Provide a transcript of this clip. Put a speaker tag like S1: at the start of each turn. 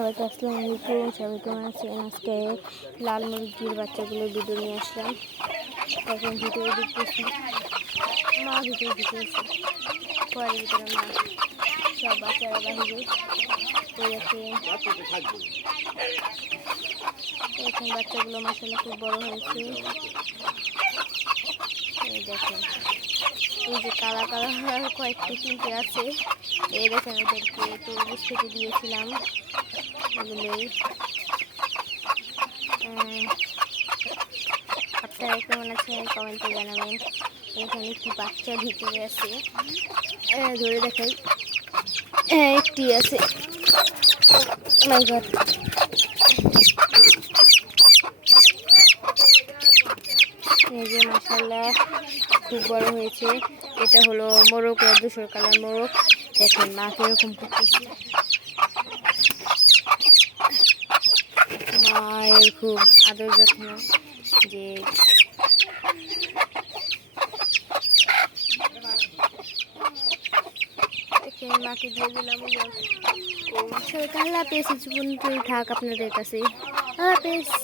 S1: সবাইকে আসসালামু আলাইকুম। সবাই কেমন আছেন? আজকে লাল মুরগির বাচ্চাগুলো ভিডিও নিয়ে আসলাম। তখন ভিডিও দেখতেছি মা ভিডিও দেখতেছি পরের ভিতরে মা। সব বাচ্চারা বাহিরে। তো এখন বাচ্চাগুলো মাসাল্লাহ খুব বড় হয়েছে। এই দেখেন। এই যে কালা কালা কয়েকটি তিনটে আছে। এই দেখেন ওদেরকে তরমুজ খেতে দিয়েছিলাম। এগুলোই। আপনারা কেমন এখানে একটি বাচ্চা ভিতরে আছে। ধরে দেখাই। একটি আছে। মাই গড এই যে মশাল্লা খুব বড় হয়েছে। এটা হলো মোরগ দুশোর কালার মোরগ। দেখেন মা কীরকম করতেছে। মায়ের খুব আদর যত্ন যে মাকে দিয়ে দিলাম সবাইকে আল্লাহ পেয়েছি জীবন থাক আপনাদের কাছে আল্লাহ পেয়েছি